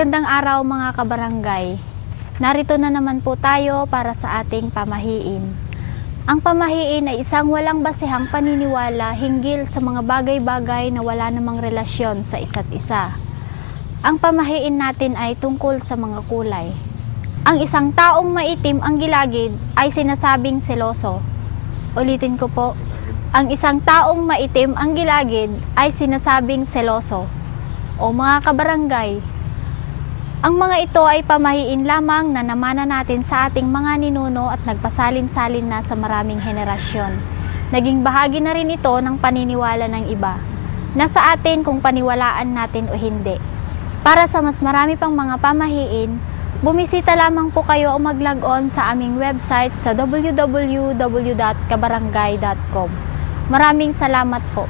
Magandang araw mga kabarangay. Narito na naman po tayo para sa ating pamahiin. Ang pamahiin ay isang walang basehang paniniwala hinggil sa mga bagay-bagay na wala namang relasyon sa isa't isa. Ang pamahiin natin ay tungkol sa mga kulay. Ang isang taong maitim ang gilagid ay sinasabing seloso. Ulitin ko po, ang isang taong maitim ang gilagid ay sinasabing seloso. O mga kabarangay, ang mga ito ay pamahiin lamang na namana natin sa ating mga ninuno at nagpasalin-salin na sa maraming henerasyon. Naging bahagi na rin ito ng paniniwala ng iba. Nasa atin kung paniwalaan natin o hindi. Para sa mas marami pang mga pamahiin, bumisita lamang po kayo o mag-log on sa aming website sa www.kabarangay.com. Maraming salamat po.